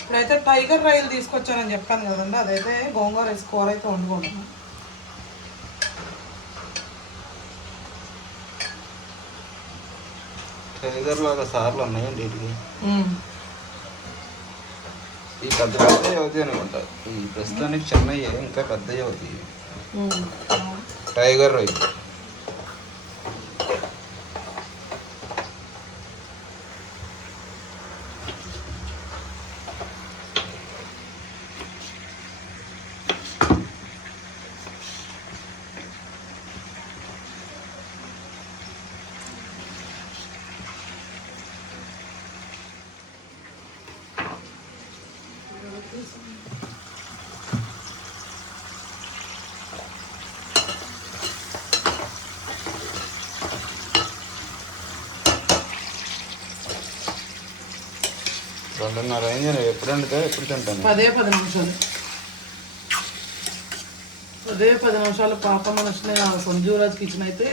ఇప్పుడైతే టైగర్ రైలు తీసుకొచ్చానని చెప్పాను కదండి అదైతే గోంగూర వేసి కూర అయితే వండుకుంటున్నాను టైగర్ లాగా సార్లు ఉన్నాయండి. ఈ పెద్ద పెద్దవి అవుతాయి అనుకుంటా ఈ ప్రస్తుతానికి చిన్నవి ఇంకా పెద్దవి అవుతాయి ఉమ్. అవును. టైగర్ రైలు రెండున్నర అయింది. నేను ఎప్పుడు వండుతా ఎప్పుడు తింటాను. పదే పది నిమిషాలు. పదే పది నిమిషాలు పాప మనిషిని సంజీవరాజ్ కిచెన్ అయితే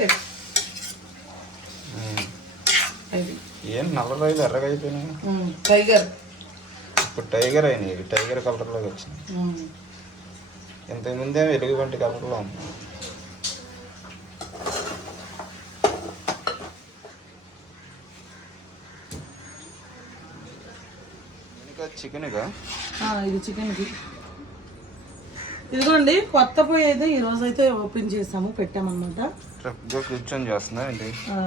ఏం నల్ల రైలు ఎర్రగా అయిపోయినాయి. టైగర్. ఇప్పుడు టైగర్ అయినాయి. టైగర్ కలర్లోకి వచ్చినాయి. ఉమ్. ఇంతకుముందే ఎలుగుబంటి కలర్లో ఉంది ఇంకా చికెన్గా ఇది చికెన్కి. ఇదిగోండి కొత్త పొయ్యి అయితే ఈ రోజు అయితే ఓపెన్ చేసాము పెట్టామన్నమాట. ట్రక్గా కూర్చొని చేస్తున్నా ఆ,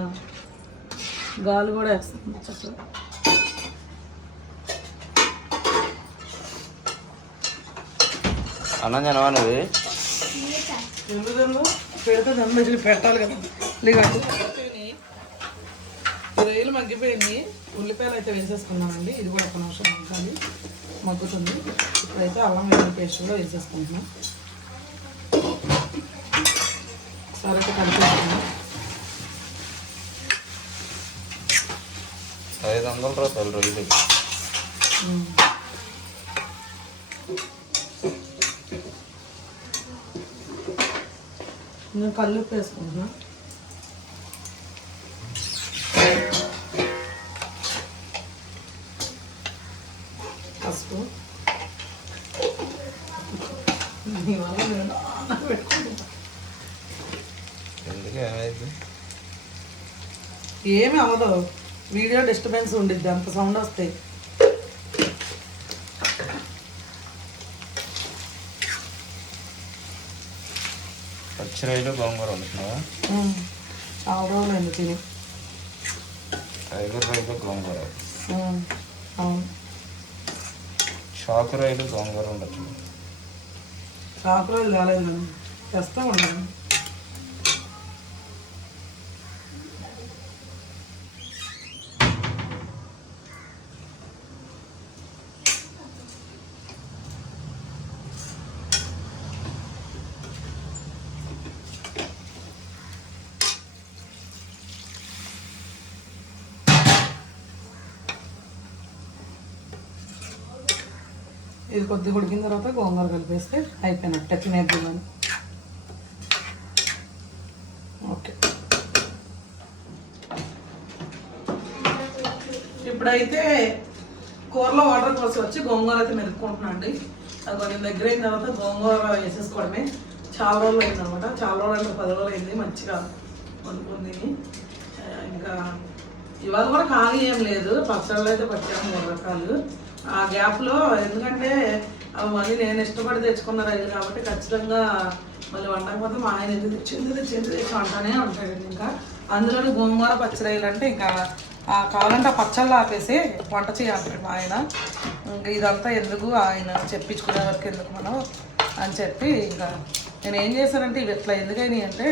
గాలి కూడా వేస్తుంది చక్కగా. అన్నం తినవా నువ్వు? ఎందుకన్నా పెడితే దమ్మ పెట్టాలి కదా. రొయ్యలు మగ్గిపోయింది. ఉల్లిపాయలు అయితే వేసేసుకున్నానండి ఇది కూడా ఒక నిమిషం మగ్గాలి మగ్గుతుంది. ఇప్పుడైతే అల్లం వెల్లుల్లి పేస్ట్ కూడా వేసేసుకుంటున్నాం. సరే అయితే కలిపేసుకున్నాం ఐదు వందల రూపాయలు ఉమ్. నేను కళ్ళు వేసుకుంటున్నా ఏమి అవ్వదు. వీడియో డిస్టర్బెన్స్ ఉండిద్ది అంత సౌండ్ వస్తాయి. రొయ్యలు గోంగూర వండుతున్నావా? ఉమ్. చాలా రోజులైంది తిని. టైగర్ రొయ్యలు గోంగూర. అవును. షాకు రొయ్యలు గోంగూర ఉండొచ్చు కానీ తెస్తా ఉన్నాను ఇది కొద్దిగా ఉడికిన తర్వాత గోంగూర కలిపేస్తే అయిపోయినట్టు తినేద్దామని ఓకే. ఇప్పుడైతే కూరలో వాటర్ పోసి వచ్చి గోంగూర అయితే మెరుక్కుంటున్నాను అండి. అది కొంచెం దగ్గర అయిన తర్వాత గోంగూర వేసేసుకోవడమే. చాలా రోజులు అయింది అనమాట. చాలా రోజులు అంటే పది రోజులు అయింది మంచిగా వండుకుంది ఇంకా ఇవాళ కూడా ఖాళీ ఏం లేదు. పచ్చళ్ళు అయితే పట్టాము మూడు రకాలు. ఆ గ్యాప్లో ఎందుకంటే మళ్ళీ నేను ఇష్టపడి తెచ్చుకున్న రైలు కాబట్టి ఖచ్చితంగా మళ్ళీ వండకపోతే మా ఆయన ఎందుకు తెచ్చింది తెచ్చింది తెచ్చి వంటనే ఉంటాడు ఇంకా. అందులోని గోంగూర రైలు అంటే ఇంకా ఆ కావాలంటే ఆ పచ్చళ్ళు ఆపేసి వంట చేయాలంటాడు మా ఆయన. ఇంకా ఇదంతా ఎందుకు ఆయన చెప్పించుకునే వరకు ఎందుకు మనం అని చెప్పి ఇంకా నేను ఏం చేశానంటే ఇవి ఎట్లా ఎందుకని అంటే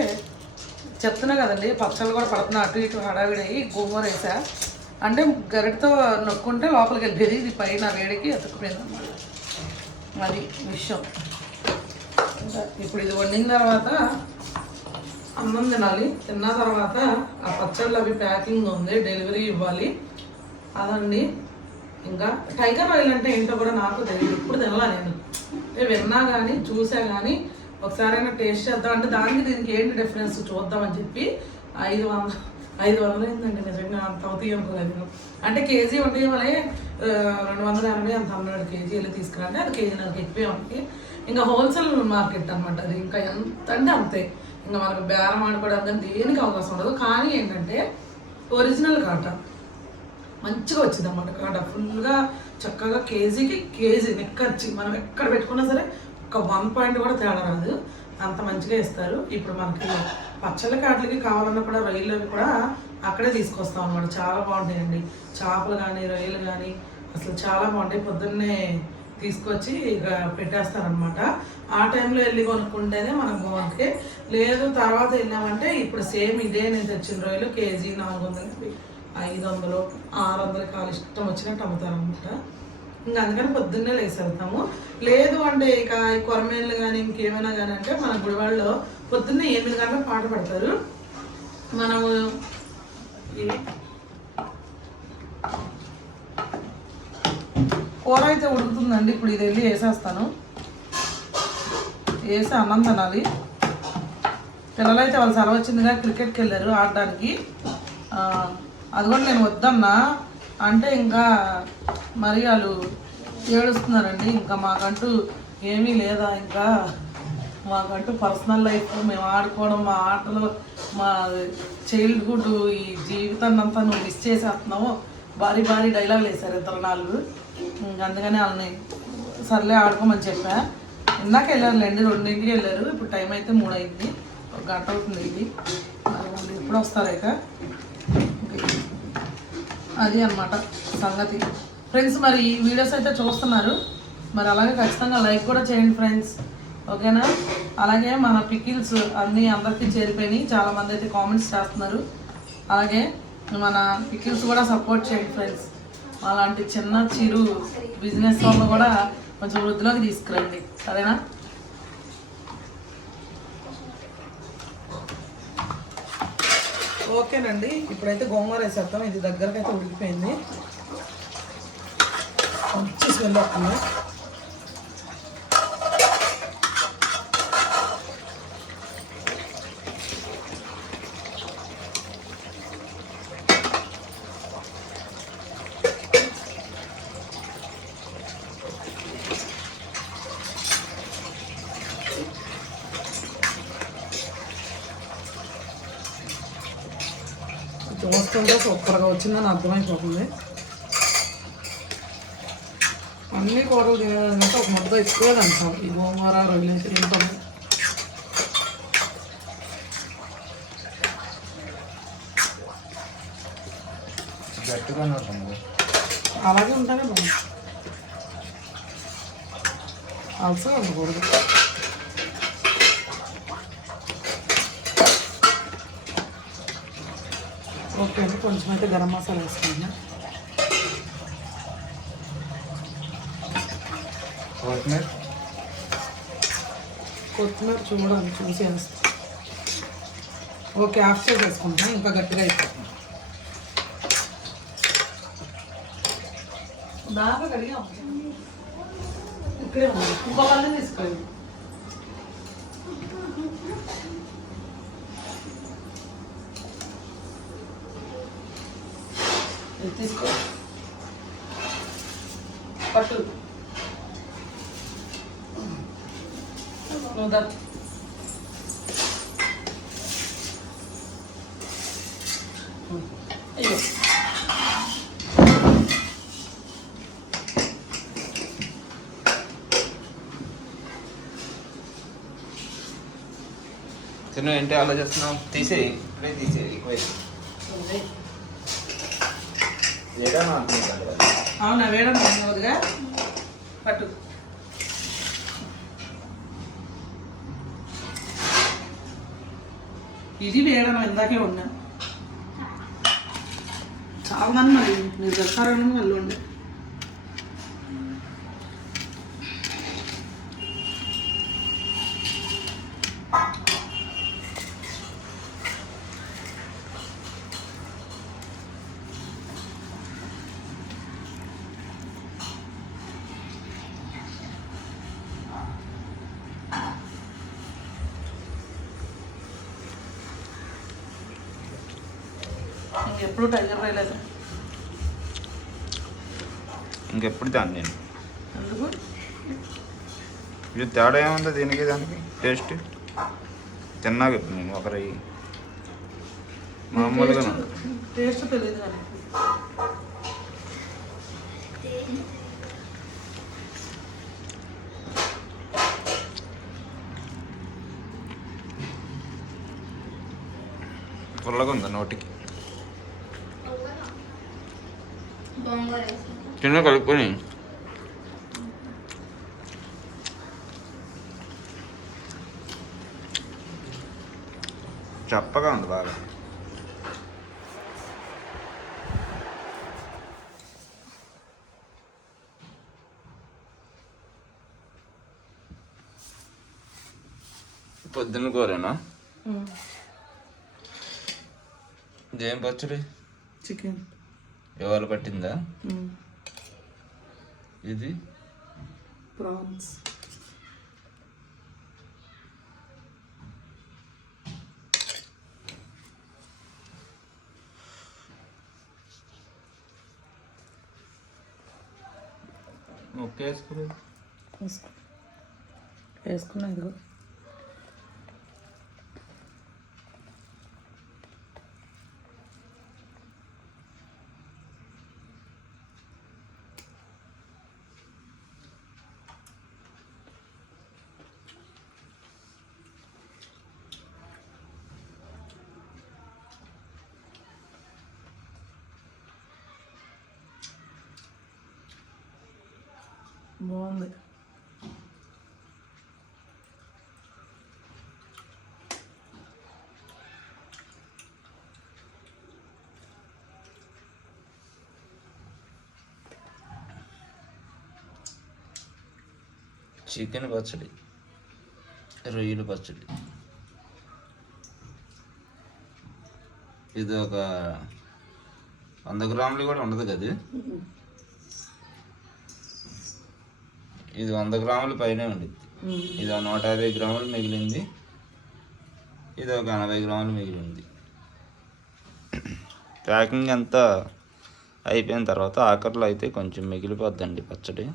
చెప్తున్నా కదండి పచ్చళ్ళు కూడా పడుతున్నా అటు ఇటు హడావిడి గోంగూర వేసా. అంటే గరిటతో నొక్కుంటే లోపలికి వెళ్ళేది. ఇది పైన వేడికి అతుక్కుపోయింది అన్నమాట. అది విషయం ఇప్పుడు ఇది వండిన తర్వాత అన్నం తినాలి. తిన్న తర్వాత ఆ పచ్చళ్ళు అవి ప్యాకింగ్ ఉంది. డెలివరీ ఇవ్వాలి. అదండి. ఇంకా టైగర్ ఆయిల్ అంటే ఏంటో కూడా నాకు తెలియదు ఇప్పుడు తినలా నేను. అంటే విన్నా కానీ చూసా కానీ ఒకసారైనా టేస్ట్ చేద్దాం. అంటే దానికి దీనికి ఏంటి డిఫరెన్స్ చూద్దామని చెప్పి ఐదు వందలు ఐదు వందలు అయిందండి నిజంగా అంత అవుతాయి అనుకోలేదు అంటే కేజీ ఉంటే వలే రెండు వందల ఎనభై అంత అన్నాడు కేజీ వెళ్ళి తీసుకురండి. అది కేజీ నాకు ఎక్కువే ఉంది. ఇంకా హోల్సేల్ మార్కెట్ అనమాట అది. ఇంకా ఎంత అంటే అంతే. ఇంకా మనకు బేరం ఆడుకోవడానికి దేనికి అవకాశం ఉండదు. కానీ ఏంటంటే ఒరిజినల్ కాట. మంచిగా వచ్చింది అన్నమాట కాట. ఫుల్గా చక్కగా కేజీకి కేజీ నెక్కచ్చి. మనం ఎక్కడ పెట్టుకున్నా సరే ఒక వన్ పాయింట్ కూడా తేడా రాదు. అంత మంచిగా ఇస్తారు ఇప్పుడు మనకి పచ్చళ్ళ కాటలకి కావాలన్నా కూడా రొయ్యలు అవి కూడా అక్కడే తీసుకొస్తాం అనమాట చాలా బాగుంటాయండి. చేపలు కానీ రొయ్యలు కానీ అసలు చాలా బాగుంటాయి. పొద్దున్నే తీసుకొచ్చి ఇక పెట్టేస్తారనమాట ఆ టైంలో వెళ్ళి కొనుక్కుంటేనే మనకు బాగుంటాయి లేదు తర్వాత వెళ్ళామంటే ఇప్పుడు సేమ్ ఇదే నేను తెచ్చిన రొయ్యలు కేజీ నాలుగు వందలు ఐదు వందలు ఆరు వందలు కాలు ఇష్టం వచ్చినట్టు అమ్ముతారు అనమాట ఇంకా అందుకని పొద్దున్నే లేసి వెళ్తాము లేదు అంటే ఇక ఈ కొరమేళ్ళు కానీ ఇంకేమైనా కానీ అంటే మన గుడివాళ్ళలో పొద్దున్నే ఎనిమిది గంటలకు పాట పడతారు. మనము కూర అయితే ఉడుకుతుందండి ఇప్పుడు ఇది వెళ్ళి వేసేస్తాను. వేసి అన్నం తినాలి. పిల్లలైతే వాళ్ళు సెలవు వచ్చిందిగా క్రికెట్కి వెళ్ళారు ఆడడానికి. అది కూడా నేను వద్దన్నా. అంటే ఇంకా మరి వాళ్ళు ఏడుస్తున్నారండి ఇంకా మాకంటూ ఏమీ లేదా ఇంకా మాకంటూ పర్సనల్ లైఫ్ మేము ఆడుకోవడం మా ఆటలు మా చైల్డ్హుడ్ ఈ జీవితాన్ని అంతా నువ్వు మిస్ చేసేస్తున్నావు. భారీ భారీ డైలాగులు వేశారు ఇద్దరు నాలుగు. అందుకని వాళ్ళని సర్లే ఆడుకోమని చెప్పా. ఇందాక వెళ్ళారులేండి రెండింటికి వెళ్ళారు. ఇప్పుడు టైం అయితే మూడు అయింది ఒక గంట అవుతుంది ఇది. ఎప్పుడు వస్తారు ఇక. అది అన్నమాట సంగతి. ఫ్రెండ్స్ మరి ఈ వీడియోస్ అయితే చూస్తున్నారు. మరి అలాగే ఖచ్చితంగా లైక్ కూడా చేయండి ఫ్రెండ్స్. ఓకేనా? అలాగే మన పికిల్స్ అన్నీ అందరికీ చేరిపోయినాయి. చాలా మంది అయితే కామెంట్స్ చేస్తున్నారు. అలాగే మన పికిల్స్ కూడా సపోర్ట్ చేయండి ఫ్రెండ్స్ అలాంటి చిన్న చిరు బిజినెస్ వాళ్ళు కూడా కొంచెం వృద్ధిలోకి తీసుకురండి. సరేనా? ఓకేనండి. ఇప్పుడైతే గోంగూర వేసేద్దాం. ఇది దగ్గరకు అయితే ఉడికిపోయింది. మంచి స్మెల్ వస్తుంది. చూస్తుంటే సూపర్గా వచ్చిందని అర్థమైపోతుంది అన్ని కూరలు తినేదానికంటే ఒక ముద్ద ఎక్కువే తింటాం ఈ గోంగూర రొయ్యలు తింటాం గట్టిగానే ఉంటుంది అలాగే ఉంటేనే బాగుంది అలసగా ఉండకూడదు ఓకే అండి కొంచెం అయితే గరం మసాలా వేసుకుంటున్నా. కొత్తిమీర? కొత్తిమీర చూడాలి చూసి వేస్తాం. ఓకే ఆఫ్ చేసేసుకుంటాం ఇంకా గట్టిగా అయిపోతుంది. బాగా కడిగా ఇక్కడే ఉంది. ఇంకో పళ్ళు తీసుకోండి. తీసుకో. పట్టు. నువ్వు అయ్యో. తిను ఏంటి ఆలోచిస్తున్నావు? తీసేయి. ఇప్పుడే తీసేయి ఎక్కువ అవునా వేడం తినవద్దుగా పట్టు. ఇది వేయడం ఇందాకే ఉన్నా చాలా మంది మరి మీరు చెప్తారని మళ్ళీ ఉండే ఎప్పుడు టైగర్ రైలేదు ఇంకెప్పుడు దాన్ని నేను? ఎందుకు? ఇది తేడా ఏముంది దీనికి దానికి? టేస్ట్? తిన్నాక ఇప్పుడు నేను ఒకరి మామూలుగా టేస్ట్ తెలియదు పుల్లగా ఉంది నోటికి. చిన్న కలుపుకొని చప్పగా ఉంది బాగా పొద్దున్న కూరేనా? ఇదేం పచ్చడి? చికెన్ ఎవరు పట్టిందా? ఇది? ప్రాన్స్. వేసుకోలేదు వేసుకున్నా ఇదిగో. చికెన్ పచ్చడి రొయ్యలు పచ్చడి. ఇది ఒక వంద గ్రాములు కూడా ఉండదు కదా? ఇది వంద గ్రాముల పైనే ఉండిద్ది. ఇది నూట యాభై గ్రాములు మిగిలింది. ఇది ఒక ఎనభై గ్రాములు మిగిలింది. ప్యాకింగ్ అంతా అయిపోయిన తర్వాత ఆఖరిలో అయితే కొంచెం మిగిలిపోద్దండి పచ్చడి.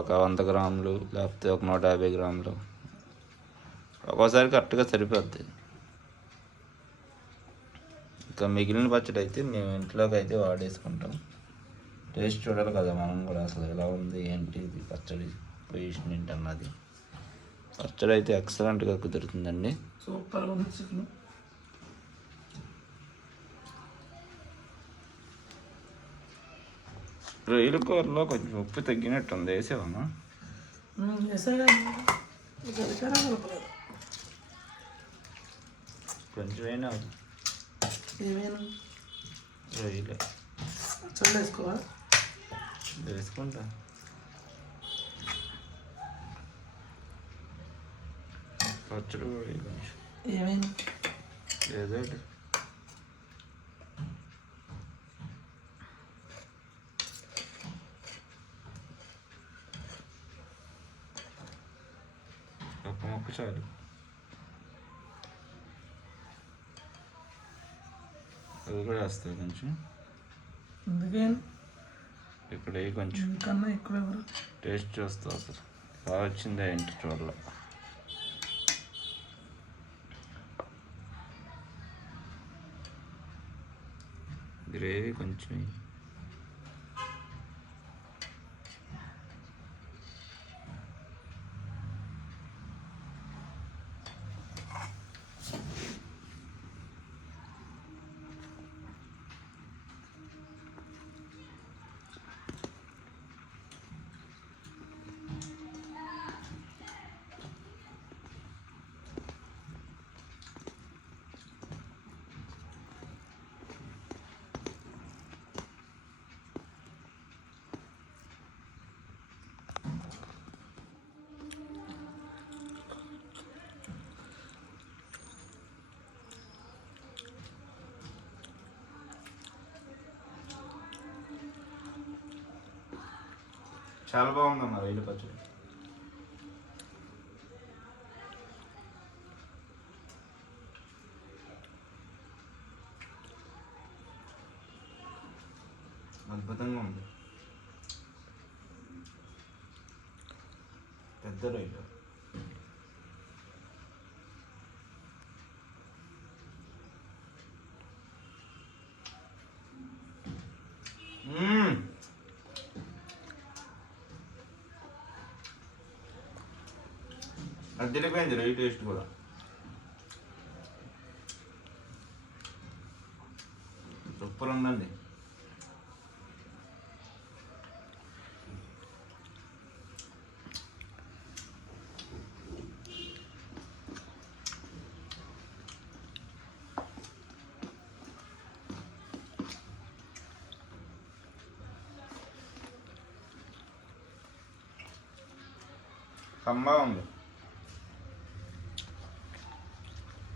ఒక వంద గ్రాములు లేకపోతే ఒక నూట యాభై గ్రాములు. ఒక్కోసారి కరెక్ట్గా సరిపోద్ది. ఇంకా మిగిలిన పచ్చడి అయితే మేము ఇంట్లోకి అయితే వాడేసుకుంటాం. టేస్ట్ చూడాలి కదా మనం కూడా అసలు ఎలా ఉంది ఏంటి ఇది పచ్చడి పొజిషన్ ఏంటి అన్నది. పచ్చడి అయితే ఎక్సలెంట్గా కుదురుతుందండి. సూపర్గా ఉంది రొయ్యల కూరలో కొంచెం ఉప్పు తగ్గినట్టుంది వేసావమ్మా. వేసాగా సరికారా కలపలేదు కొంచెం అయినా రొయ్యలే వేసుకోవా? వేసుకుంటా. పచ్చడి కూడా కొంచెం ఏమైనా ఏదో చాలు అది కూడా వేస్తుంది కొంచెం. అందుకని ఇక్కడ కొంచెం. ఇంకన్నా ఎక్కువ ఎవరు? టేస్ట్ చూస్తా అసలు? బాగా వచ్చిందా ఏంటి చూడాల. గ్రేవీ కొంచెం చాలా బాగుంది బాగుందన్న రైలు పచ్చడి. అద్భుతంగా ఉంది. పెద్ద రైలు అది తెలిపోయింది రొయ్య టేస్ట్ కూడా. సూపర్ ఉందండి. కమ్మగా ఉంది.